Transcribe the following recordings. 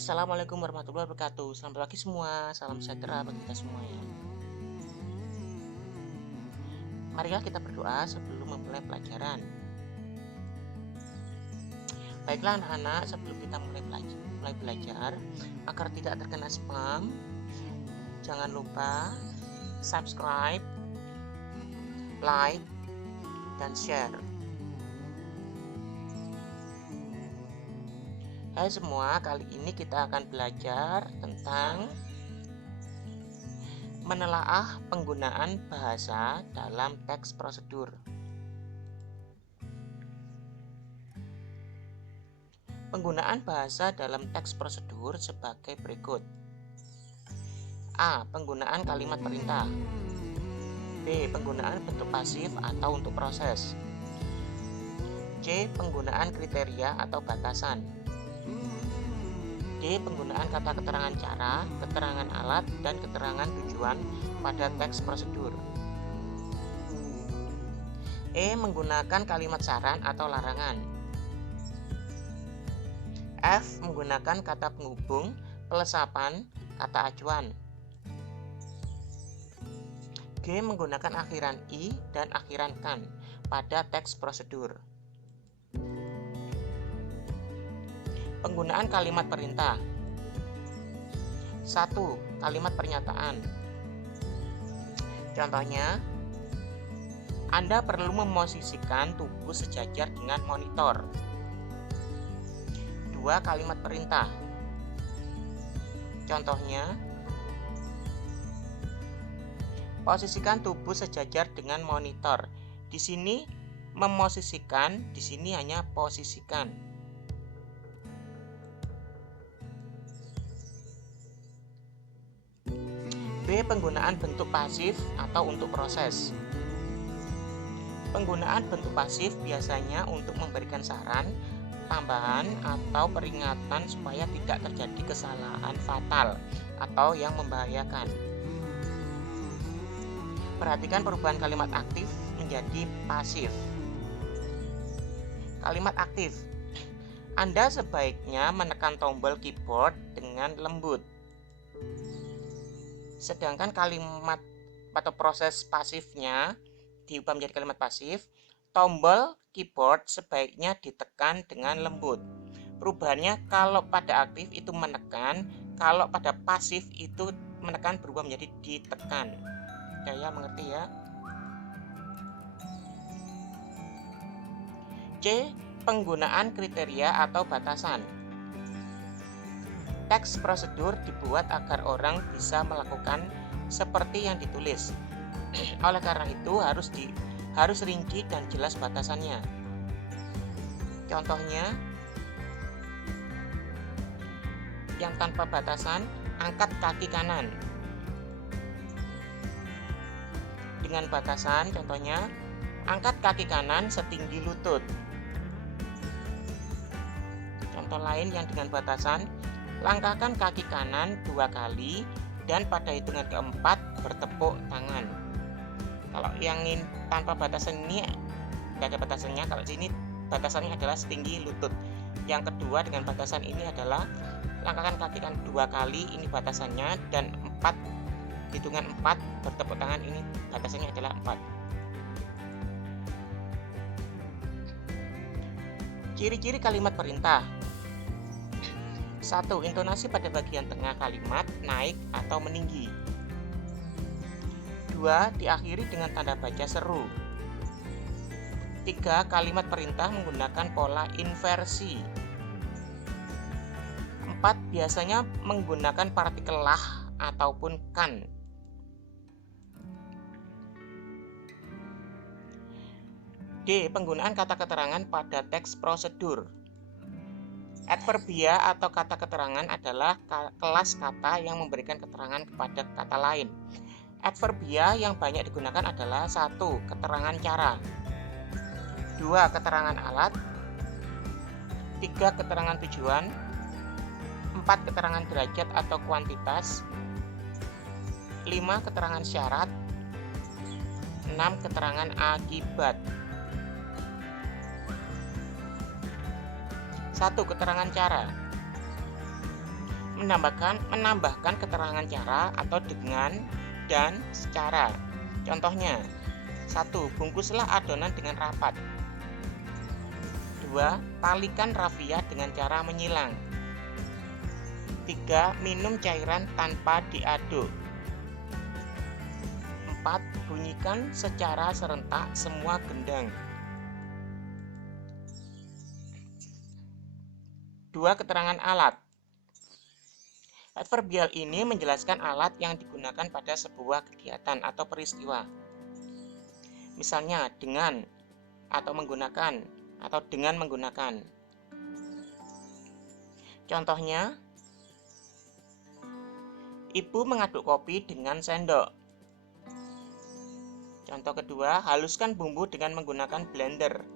Assalamualaikum warahmatullahi wabarakatuh. Selamat pagi semua, salam sejahtera bagi kita semua ya. Marilah kita berdoa sebelum memulai pelajaran. Baiklah anak-anak, sebelum kita mulai belajar, agar tidak terkena spam, jangan lupa subscribe, like, dan share. Hai semua, kali ini kita akan belajar tentang menelaah penggunaan bahasa dalam teks prosedur. Penggunaan bahasa dalam teks prosedur sebagai berikut. A. Penggunaan kalimat perintah. B. Penggunaan bentuk pasif atau untuk proses. C. Penggunaan kriteria atau batasan. D. Penggunaan kata keterangan cara, keterangan alat, dan keterangan tujuan pada teks prosedur. E. Menggunakan kalimat saran atau larangan. F. Menggunakan kata penghubung, pelesapan, kata acuan. G. Menggunakan akhiran i dan akhiran kan pada teks prosedur. Penggunaan kalimat perintah. 1. Kalimat pernyataan. Contohnya, Anda perlu memosisikan tubuh sejajar dengan monitor. 2. Kalimat perintah. Contohnya, posisikan tubuh sejajar dengan monitor. Di sini memosisikan, di sini hanya posisikan. B. Penggunaan bentuk pasif atau untuk proses. Penggunaan bentuk pasif biasanya untuk memberikan saran, tambahan, atau peringatan supaya tidak terjadi kesalahan fatal atau yang membahayakan. Perhatikan perubahan kalimat aktif menjadi pasif. Kalimat aktif. Anda sebaiknya menekan tombol keyboard dengan lembut. Sedangkan kalimat atau proses pasifnya diubah menjadi kalimat pasif, tombol keyboard sebaiknya ditekan dengan lembut. Perubahannya kalau pada aktif itu menekan, kalau pada pasif itu menekan berubah menjadi ditekan. Ya, mengerti ya? C. Penggunaan kriteria atau batasan. Teks prosedur dibuat agar orang bisa melakukan seperti yang ditulis. Oleh karena itu harus rinci dan jelas batasannya. Contohnya, yang tanpa batasan, angkat kaki kanan. Dengan batasan, contohnya, angkat kaki kanan setinggi lutut. Contoh lain yang dengan batasan, langkahkan kaki kanan 2 kali dan pada hitungan keempat bertepuk tangan. Kalau yang tanpa batasan ini tidak ada batasannya. Kalau sini batasannya adalah setinggi lutut. Yang kedua dengan batasan ini adalah langkahkan kaki kanan 2 kali, ini batasannya, dan hitungan 4 bertepuk tangan, ini batasannya adalah 4. Ciri-ciri kalimat perintah. 1. Intonasi pada bagian tengah kalimat naik atau meninggi. 2. Diakhiri dengan tanda baca seru. 3. Kalimat perintah menggunakan pola inversi. 4. Biasanya menggunakan partikel lah ataupun kan. D. Penggunaan kata keterangan pada teks prosedur. Adverbia atau kata keterangan adalah kelas kata yang memberikan keterangan kepada kata lain. Adverbia yang banyak digunakan adalah 1. Keterangan cara, 2. Keterangan alat, 3. Keterangan tujuan, 4. Keterangan derajat atau kuantitas, 5. Keterangan syarat, 6. Keterangan akibat. 1. Keterangan cara. menambahkan keterangan cara atau dengan dan secara. Contohnya, 1. Bungkuslah adonan dengan rapat. 2. Talikan rafia dengan cara menyilang. 3. Minum cairan tanpa diaduk. 4. Bunyikan secara serentak semua gendang. 2. Keterangan alat. Adverbial ini menjelaskan alat yang digunakan pada sebuah kegiatan atau peristiwa. Misalnya dengan, atau menggunakan, atau dengan menggunakan. Contohnya, ibu mengaduk kopi dengan sendok. Contoh kedua, haluskan bumbu dengan menggunakan blender.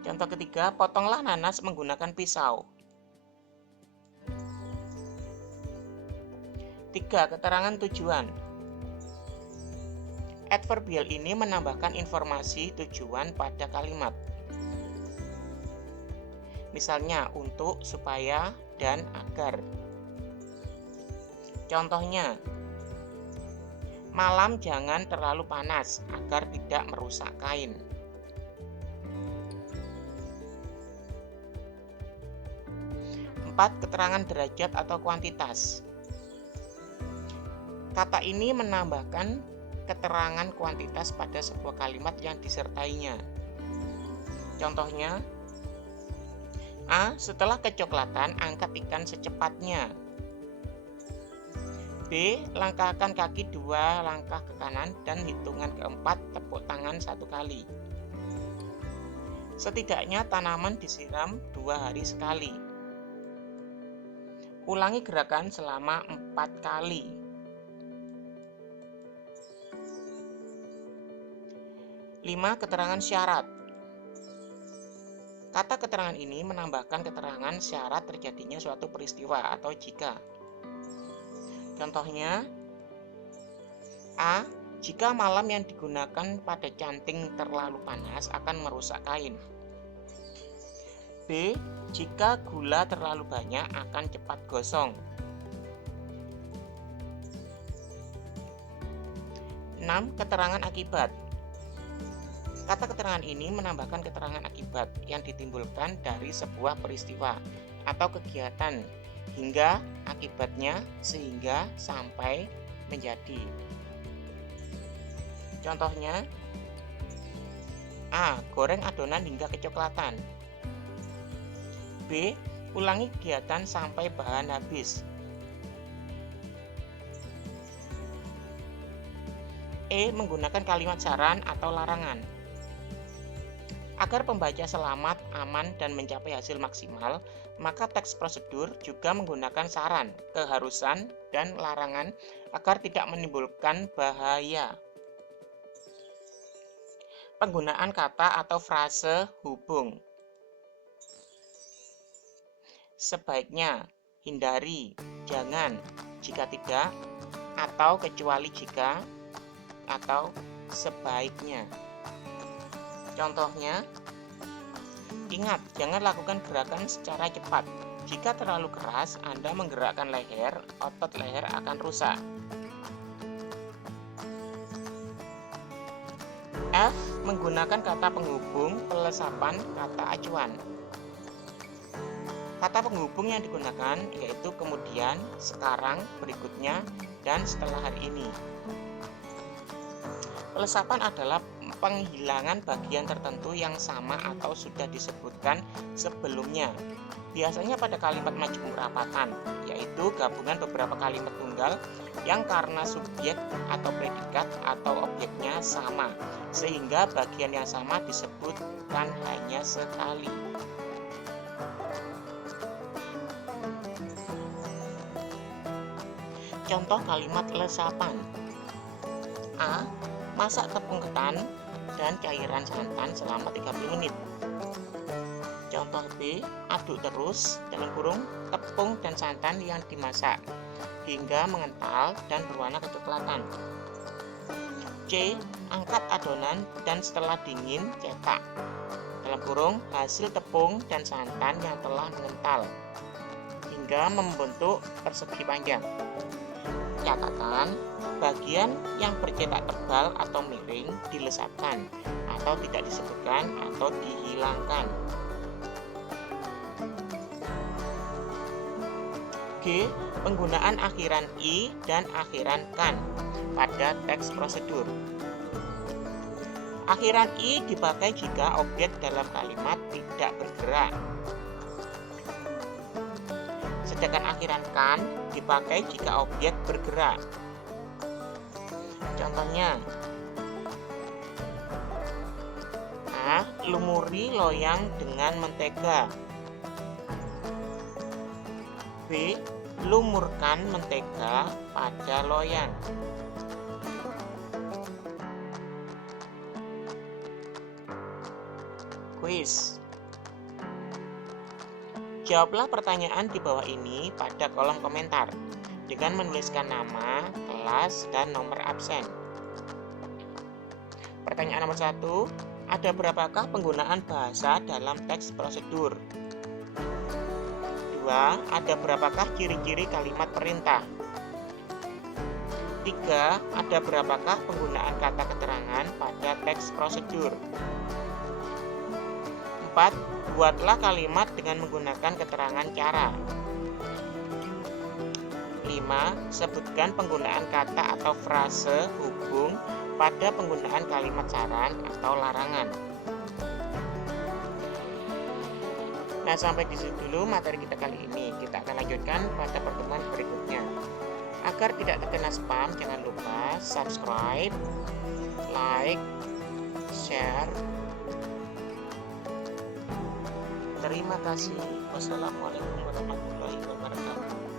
Contoh ketiga, potonglah nanas menggunakan pisau. 3. Keterangan tujuan. Adverbial ini menambahkan informasi tujuan pada kalimat. Misalnya, untuk, supaya, dan agar. Contohnya, malam jangan terlalu panas agar tidak merusak kain. 4. Keterangan derajat atau kuantitas. Kata ini menambahkan keterangan kuantitas pada sebuah kalimat yang disertainya. Contohnya, A. Setelah kecoklatan, angkat ikan secepatnya. B. Langkahkan kaki 2 langkah ke kanan dan hitungan keempat tepuk tangan 1 kali. Setidaknya tanaman disiram 2 hari sekali. Ulangi gerakan selama 4 kali. 5. Keterangan syarat. Kata keterangan ini menambahkan keterangan syarat terjadinya suatu peristiwa atau jika. Contohnya, A. Jika malam yang digunakan pada canting terlalu panas akan merusak kain. B. Jika gula terlalu banyak akan cepat gosong. 6. Keterangan akibat. Kata keterangan ini menambahkan keterangan akibat yang ditimbulkan dari sebuah peristiwa atau kegiatan hingga akibatnya sehingga sampai menjadi. Contohnya, A. Goreng adonan hingga kecoklatan. B. Ulangi kegiatan sampai bahan habis. E. Menggunakan kalimat saran atau larangan. Agar pembaca selamat, aman, dan mencapai hasil maksimal, maka teks prosedur juga menggunakan saran, keharusan, dan larangan agar tidak menimbulkan bahaya. Penggunaan kata atau frase hubung. Sebaiknya, hindari, jangan, jika tidak, atau kecuali jika, atau sebaiknya. Contohnya, ingat, jangan lakukan gerakan secara cepat. Jika terlalu keras, Anda menggerakkan leher, otot leher akan rusak. F. Menggunakan kata penghubung pelesapan kata acuan. Kata penghubung yang digunakan yaitu kemudian, sekarang, berikutnya, dan setelah hari ini. Pelesapan adalah penghilangan bagian tertentu yang sama atau sudah disebutkan sebelumnya. Biasanya pada kalimat majmuk rapatan, yaitu gabungan beberapa kalimat tunggal yang karena subjek atau predikat atau objeknya sama, sehingga bagian yang sama disebutkan hanya sekali. Contoh kalimat lesapan. A. Masak tepung ketan dan cairan santan selama 30 menit. Contoh B. Aduk terus tepung dan santan yang dimasak hingga mengental dan berwarna kecoklatan. C. Angkat adonan dan setelah dingin cetak. Hasil tepung dan santan yang telah mengental hingga membentuk persegi panjang. Catatan, bagian yang bercetak tebal atau miring dilesatkan atau tidak disebutkan atau dihilangkan. G. Penggunaan akhiran i dan akhiran kan pada teks prosedur. Akhiran i dipakai jika objek dalam kalimat tidak bergerak. Sedangkan akhiran kan dipakai jika objek bergerak. Contohnya, A. Lumuri loyang dengan mentega. B. Lumurkan mentega pada loyang. Kuis. Jawablah pertanyaan di bawah ini pada kolom komentar dengan menuliskan nama, kelas, dan nomor absen. Pertanyaan nomor 1, ada berapakah penggunaan bahasa dalam teks prosedur? 2, ada berapakah ciri-ciri kalimat perintah? 3, ada berapakah penggunaan kata keterangan pada teks prosedur? 4, buatlah kalimat dengan menggunakan keterangan cara. 5, sebutkan penggunaan kata atau frase hubung pada penggunaan kalimat saran atau larangan. Nah, sampai di situ dulu materi kita kali ini. Kita akan lanjutkan pada pertemuan berikutnya. Agar tidak terkena spam, jangan lupa subscribe, like, share. Terima kasih. Wassalamualaikum warahmatullahi wabarakatuh.